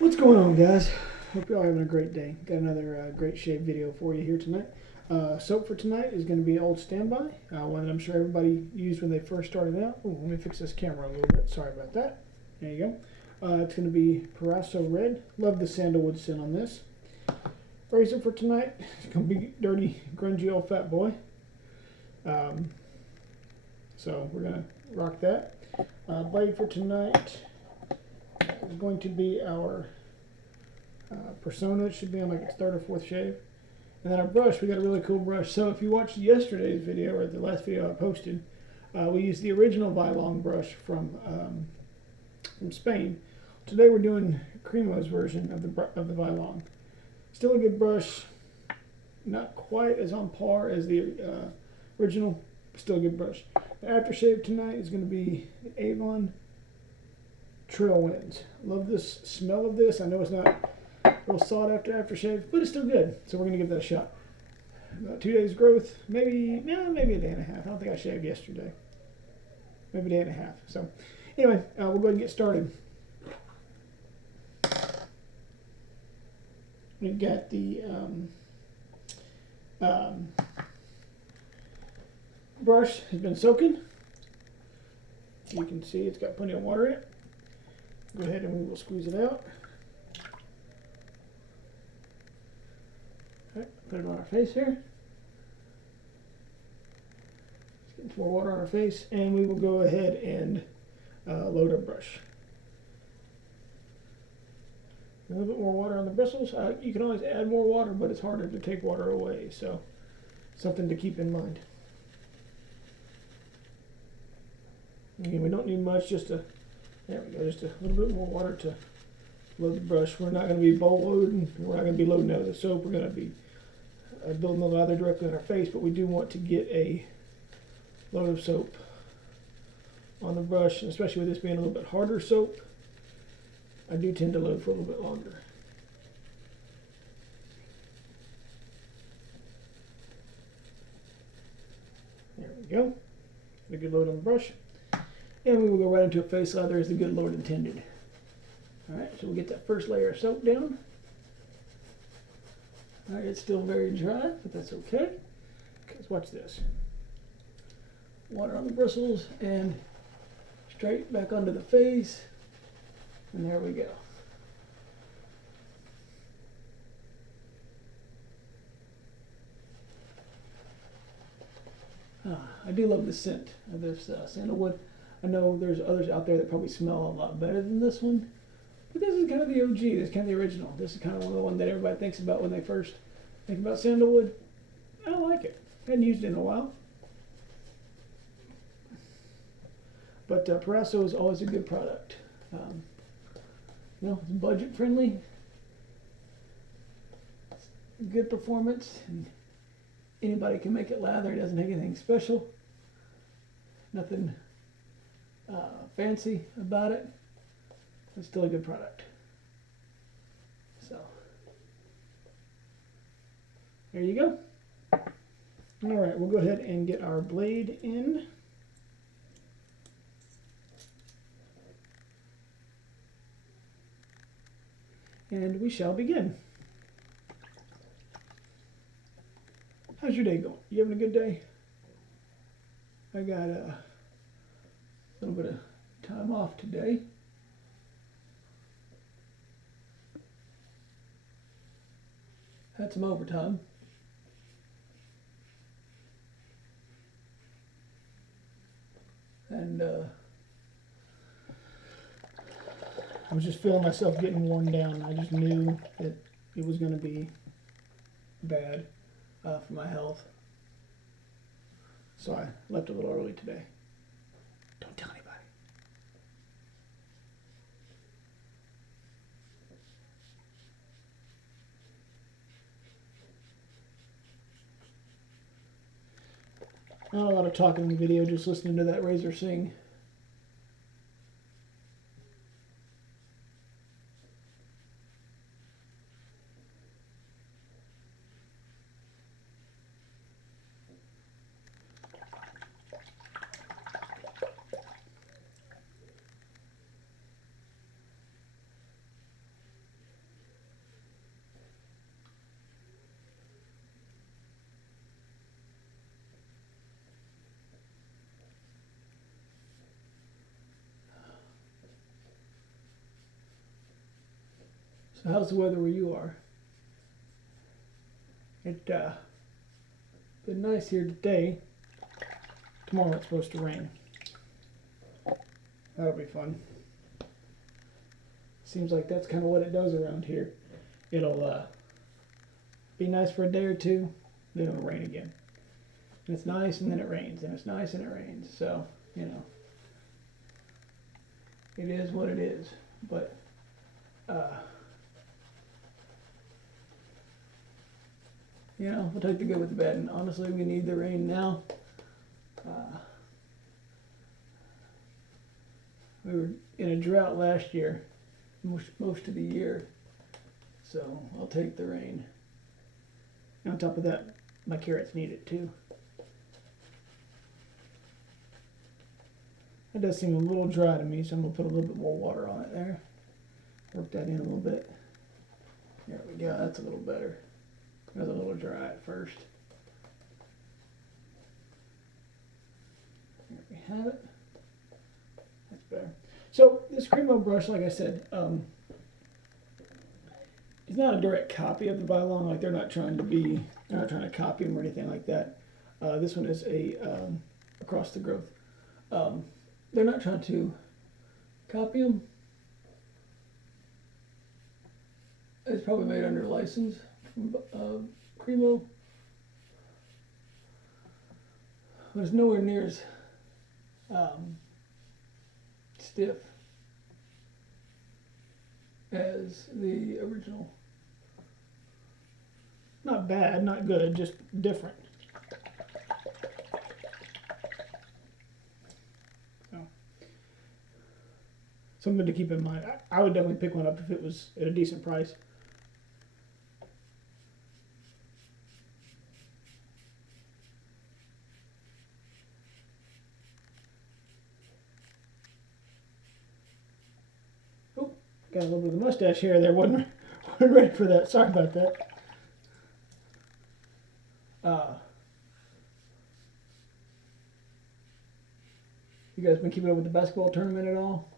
What's going on, guys? Hope you're all having a great day. Got another great shave video for you here tonight. Soap for tonight is going to be Old Standby, one that I'm sure everybody used when they first started out. Ooh, let me fix this camera a little bit. Sorry about that. There you go. It's going to be Parasso Red. Love the sandalwood scent on this. Razor for tonight is going to be dirty, grungy old fat boy. So we're going to rock that. Blade for tonight is going to be our Personna. It should be on like its third or fourth shave. And then our brush, we got a really cool brush. So if you watched yesterday's video, or the last video I posted, we used the original Vilong brush from Spain. Today we're doing Cremo's version of the Vilong. Still a good brush, not quite as on par as the original, still a good brush. The aftershave tonight is going to be the Avon Trail Winds. Love this smell of this. I know it's not real sought after aftershave, but it's still good. So we're going to give that a shot. About 2 days growth, maybe a day and a half. I don't think I shaved yesterday. Maybe a day and a half. So anyway, we'll go ahead and get started. We've got the brush has been soaking. You can see it's got plenty of water in it. Go ahead and we will squeeze it out. All right, put it on our face here. Let's get some more water on our face, and we will go ahead and load our brush. A little bit more water on the bristles. You can always add more water, but it's harder to take water away, so something to keep in mind. Again, we don't need much, there we go, just a little bit more water to load the brush. We're not going to be bowl loading, we're not going to be loading out of the soap, we're going to be building the lather directly on our face, but we do want to get a load of soap on the brush, and especially with this being a little bit harder soap, I do tend to load for a little bit longer. There we go. A good load on the brush. And we will go right into a face lather as the good Lord intended. Alright, so we'll get that first layer of soap down. Alright, it's still very dry, but that's okay. Because watch this. Water on the bristles and straight back onto the face. And there we go. I do love the scent of this sandalwood. I know there's others out there that probably smell a lot better than this one, but this is kind of the OG. This is kind of the original. This is kind of one of the ones that everybody thinks about when they first think about sandalwood. I like it. I hadn't used it in a while. But Proraso is always a good product. You know, it's budget friendly, good performance, and anybody can make it lather. It doesn't take anything special, nothing fancy about it. It's still a good product. So there you go. All right, we'll go ahead and get our blade in. And we shall begin. How's your day going? You having a good day? I got a little bit of time off today. Had some overtime. And I was just feeling myself getting worn down. I just knew that it was going to be bad for my health. So I left a little early today. Don't tell anybody. Not a lot of talking in the video, just listening to that razor sing. So how's the weather where you are? It been nice here today. Tomorrow it's supposed to rain. That'll be fun. Seems like that's kind of what it does around here. It'll be nice for a day or two, then it'll rain again. And it's nice and then it rains, and it's nice and it rains. So, you know, it is what it is. But you know, we'll take the good with the bad, and honestly, we need the rain now. We were in a drought last year, most of the year, so I'll take the rain. And on top of that, my carrots need it too. It does seem a little dry to me, so I'm going to put a little bit more water on it there. Work that in a little bit. There we go, that's a little better. It was a little dry at first. There we have it. That's better. So this cremo brush, like I said, it's not a direct copy of the Vylon. Like they're not trying to copy them or anything like that. This one is a across the growth. They're not trying to copy them. It's probably made under license from cremo. But it's nowhere near as stiff as the original. Not bad, not good, just different. So, something to keep in mind. I would definitely pick one up if it was at a decent price. Got a little bit of the mustache hair there. Wasn't ready for that. Sorry about that. You guys been keeping up with the basketball tournament at all?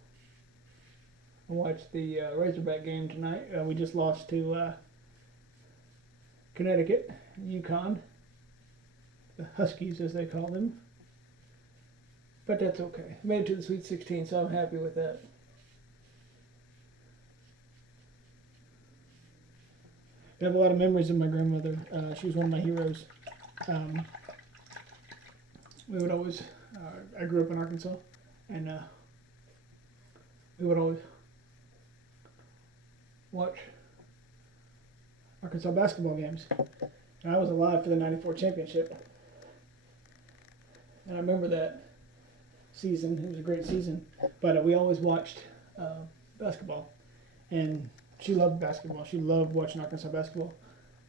I watched the Razorback game tonight. We just lost to Connecticut, UConn, the Huskies as they call them. But that's okay. Made it to the Sweet 16, so I'm happy with that. I have a lot of memories of my grandmother. She was one of my heroes. We would always, I grew up in Arkansas, and we would always watch Arkansas basketball games. And I was alive for the '94 championship. And I remember that season. It was a great season. But we always watched basketball. And she loved basketball. She loved watching Arkansas basketball.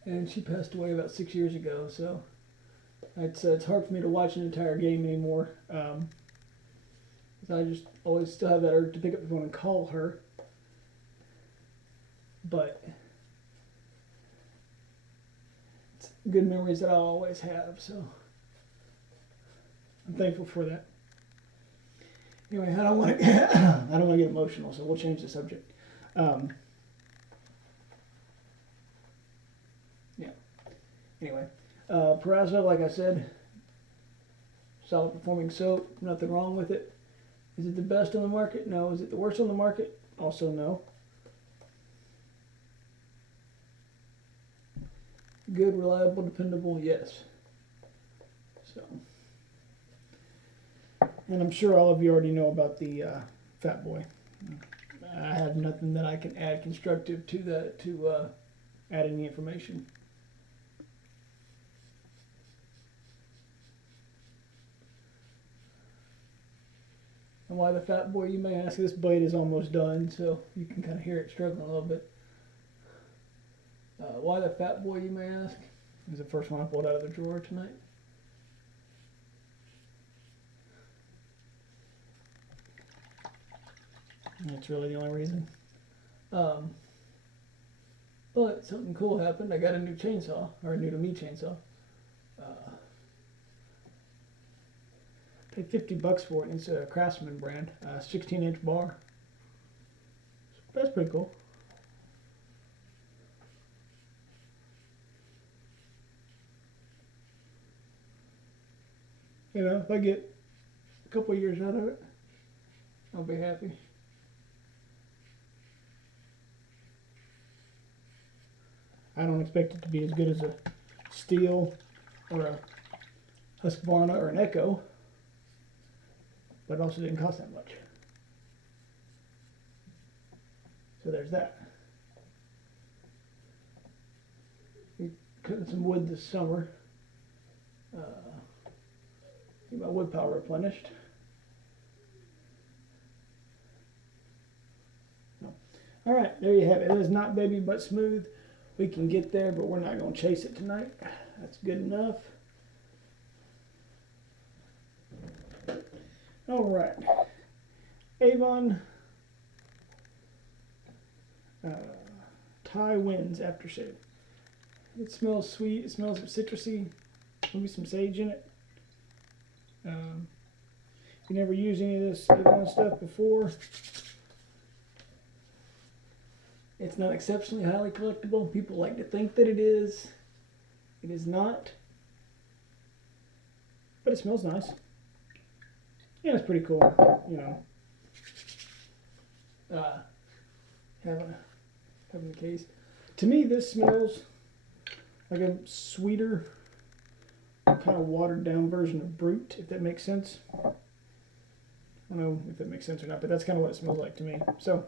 And she passed away about 6 years ago, so it's hard for me to watch an entire game anymore. I just always still have that urge to pick up the phone and call her. But it's good memories that I'll always have, so I'm thankful for that. Anyway, I don't want to get emotional, so we'll change the subject. Anyway, Proraso, like I said, solid performing soap, nothing wrong with it. Is it the best on the market? No. Is it the worst on the market? Also no. Good, reliable, dependable, yes. So, and I'm sure all of you already know about the Fatboy. I have nothing that I can add constructive to that to add any information. And why the Fatboy, you may ask? This blade is almost done, so you can kind of hear it struggling a little bit. Why the Fatboy, you may ask? It was the first one I pulled out of the drawer tonight. That's really the only reason. But something cool happened. I got a new chainsaw, or a new to me chainsaw. Paid $50 for it. It's a Craftsman brand, 16-inch bar. So that's pretty cool. You know, if I get a couple of years out of it, I'll be happy. I don't expect it to be as good as a Steel or a Husqvarna or an Echo, but it also didn't cost that much. So there's that. We cutting some wood this summer. Get my wood pile replenished. No. All right, there you have it. It is not baby but smooth. We can get there, but we're not going to chase it tonight. That's good enough. All right, Avon Thai Winds aftershave. It smells sweet. It smells citrusy. Maybe some sage in it. If you never used any of this Avon stuff before, it's not exceptionally highly collectible. People like to think that it is. It is not. But it smells nice. Yeah, it's pretty cool, you know. Having the case. To me, this smells like a sweeter, kind of watered down version of Brute, if that makes sense. I don't know if that makes sense or not, but that's kind of what it smells like to me. So,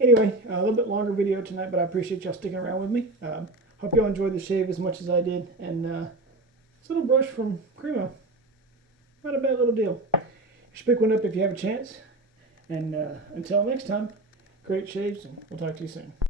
anyway, a little bit longer video tonight, but I appreciate y'all sticking around with me. Hope y'all enjoyed the shave as much as I did. And this little brush from Cremo, not a bad little deal. You should pick one up if you have a chance. And until next time, great shaves, and we'll talk to you soon.